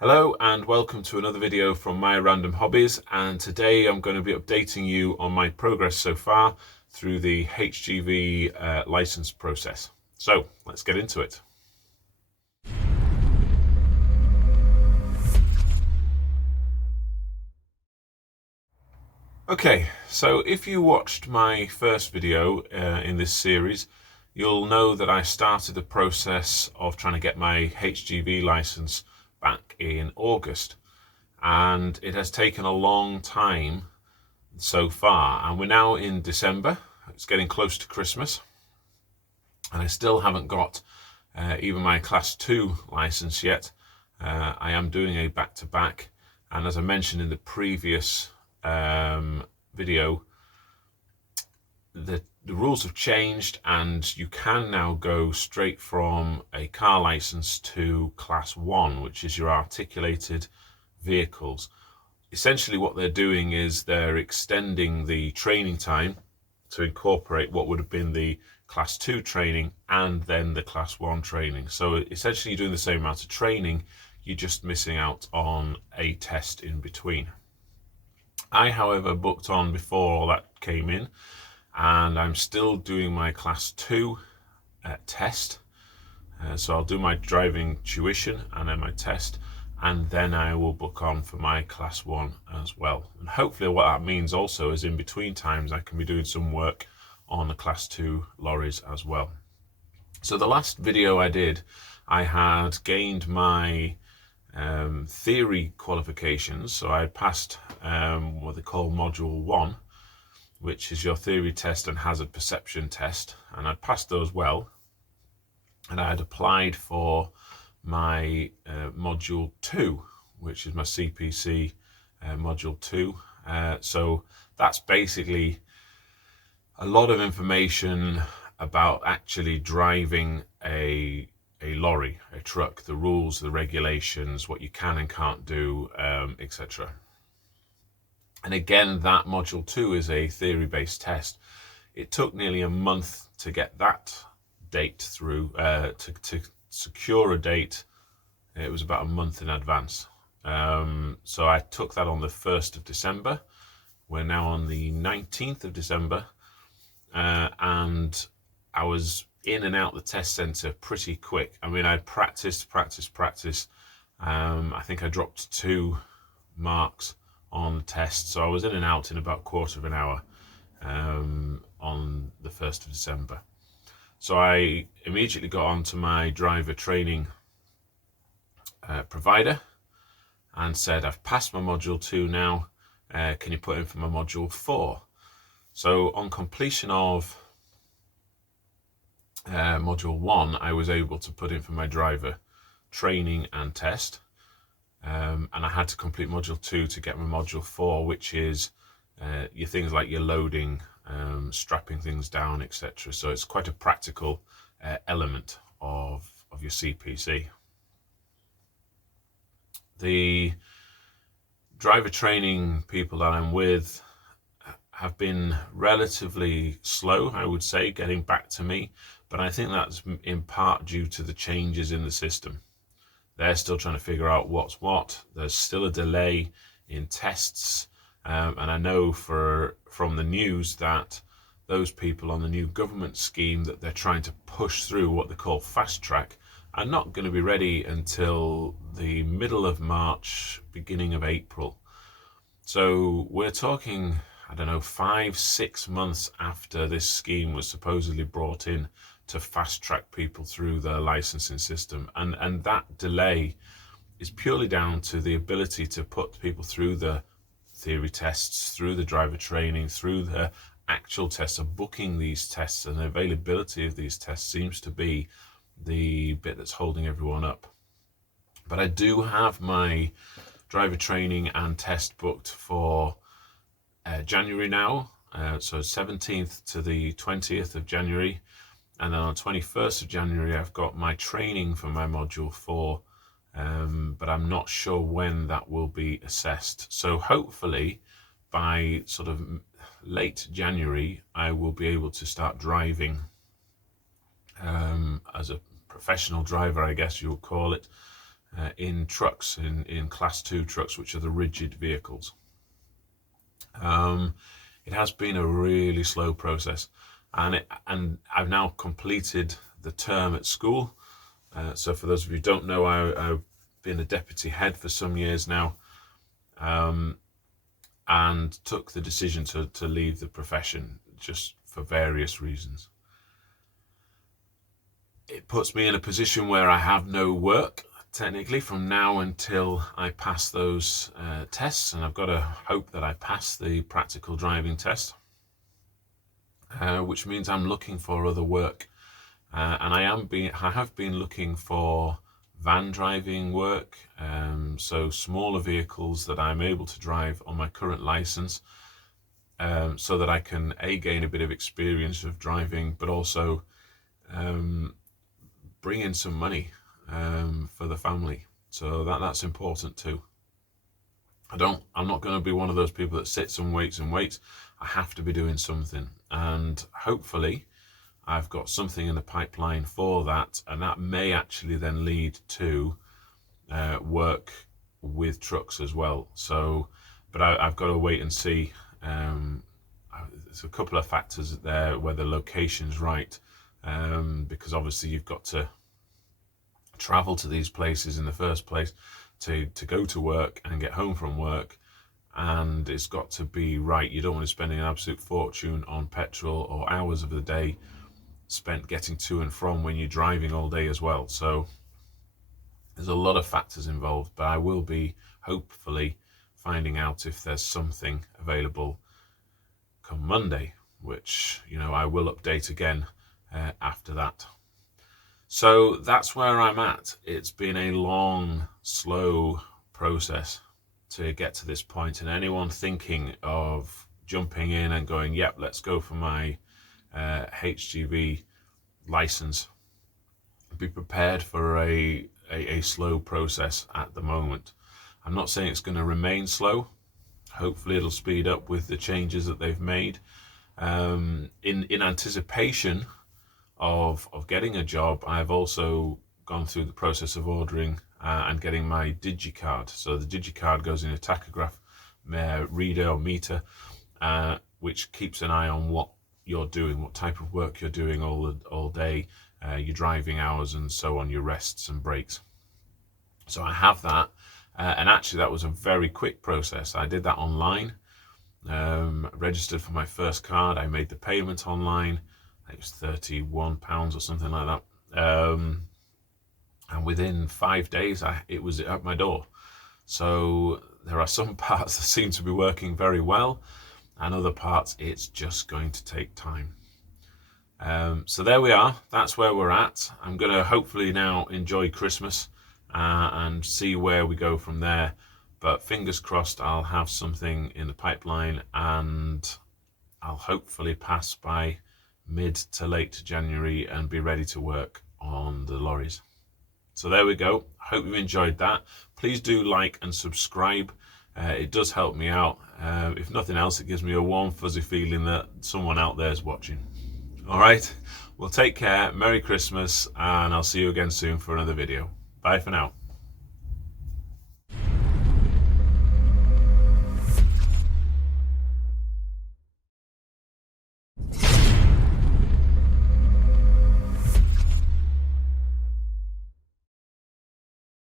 Hello and welcome to another video from My Random Hobbies, and today I'm going to be updating you on my progress so far through the HGV license process. So let's get into it. Okay, so if you watched my first video in this series, you'll know that I started the process of trying to get my HGV license back in August, and it has taken a long time so far, and we're now in December. It's getting close to Christmas, and I still haven't got even my class 2 license yet. I am doing a back-to-back, and as I mentioned in the previous video, the rules have changed, and you can now go straight from a car license to class 1, which is your articulated vehicles. Essentially what they're doing is they're extending the training time to incorporate what would have been the class 2 training and then the class 1 training. So essentially you're doing the same amount of training, you're just missing out on a test in between. I, however, booked on before all that came in, and I'm still doing my class 2 test. So I'll do my driving tuition and then my test, and then I will book on for my class 1 as well. And hopefully what that means also is in between times I can be doing some work on the class 2 lorries as well. So the last video I did, I had gained my theory qualifications. So I passed what they call module 1, which is your theory test and hazard perception test, and I passed those well. And I had applied for my module 2, which is my CPC module 2. So that's basically a lot of information about actually driving a lorry, a truck, the rules, the regulations, what you can and can't do, etc. And again, that module 2 is a theory-based test. It took nearly a month to get that date through, to secure a date. It was about a month in advance. So I took that on the 1st of December. We're now on the 19th of December, and I was in and out the test center pretty quick. I mean, I practiced. I think I dropped 2 marks on the test, so I was in and out in about a quarter of an hour on the 1st of December. So I immediately got onto my driver training provider and said, I've passed my module 2 now, can you put in for my module 4? So on completion of module 1, I was able to put in for my driver training and test, and I had to complete module 2 to get my module 4, which is your things like your loading, strapping things down, etc. So it's quite a practical element of your CPC. The driver training people that I'm with have been relatively slow, I would say, getting back to me, but I think that's in part due to the changes in the system. They're still trying to figure out what's what. There's still a delay in tests, and I know from the news that those people on the new government scheme that they're trying to push through, what they call fast track, are not going to be ready until the middle of March, beginning of April. So we're talking, I don't know, 5-6 months after this scheme was supposedly brought in to fast track people through the licensing system, and that delay is purely down to the ability to put people through the theory tests, through the driver training, through the actual tests. Of booking these tests, and the availability of these tests seems to be the bit that's holding everyone up. But I do have my driver training and test booked for January now, so 17th to the 20th of January, and then on 21st of January I've got my training for my module 4, but I'm not sure when that will be assessed. So hopefully by sort of late January I will be able to start driving as a professional driver, I guess you would call it, in trucks, in Class 2 trucks, which are the rigid vehicles. It has been a really slow process, and I've now completed the term at school. So for those of you who don't know, I've been a deputy head for some years now, and took the decision to leave the profession just for various reasons. It puts me in a position where I have no work, technically, from now until I pass those tests, and I've got to hope that I pass the practical driving test, which means I'm looking for other work, and I have been looking for van driving work, so smaller vehicles that I'm able to drive on my current license, so that I can gain a bit of experience of driving, but also bring in some money for the family. So that's important too. I'm not going to be one of those people that sits and waits. I have to be doing something, and hopefully I've got something in the pipeline for that, and that may actually then lead to work with trucks as well. So, but I've got to wait and see. There's a couple of factors there, where the location's right, because obviously you've got to travel to these places in the first place to go to work and get home from work, and it's got to be right. You don't want to spend an absolute fortune on petrol or hours of the day spent getting to and from when you're driving all day as well. So there's a lot of factors involved, but I will be hopefully finding out if there's something available come Monday, which, you know, I will update again after that. So that's where I'm at. It's been a long, slow process to get to this point, and anyone thinking of jumping in and going, yep, let's go for my HGV license, be prepared for a slow process at the moment. I'm not saying it's going to remain slow. Hopefully it'll speed up with the changes that they've made, in anticipation of getting a job. I've also gone through the process of ordering and getting my DigiCard. So the DigiCard goes in a tachograph reader or meter, which keeps an eye on what you're doing, what type of work you're doing all day, your driving hours, and so on, your rests and breaks. So I have that, and actually that was a very quick process. I did that online, registered for my first card. I made the payment online. It was £31 or something like that, and within 5 days it was at my door. So there are some parts that seem to be working very well, and other parts it's just going to take time. So there we are. That's where we're at. I'm going to hopefully now enjoy Christmas and see where we go from there, but fingers crossed I'll have something in the pipeline, and I'll hopefully pass by mid to late January and be ready to work on the lorries. So there we go. Hope you've enjoyed that. Please do like and subscribe. It does help me out. If nothing else, it gives me a warm fuzzy feeling that someone out there is watching. All right, well, take care, Merry Christmas, and I'll see you again soon for another video. Bye for now.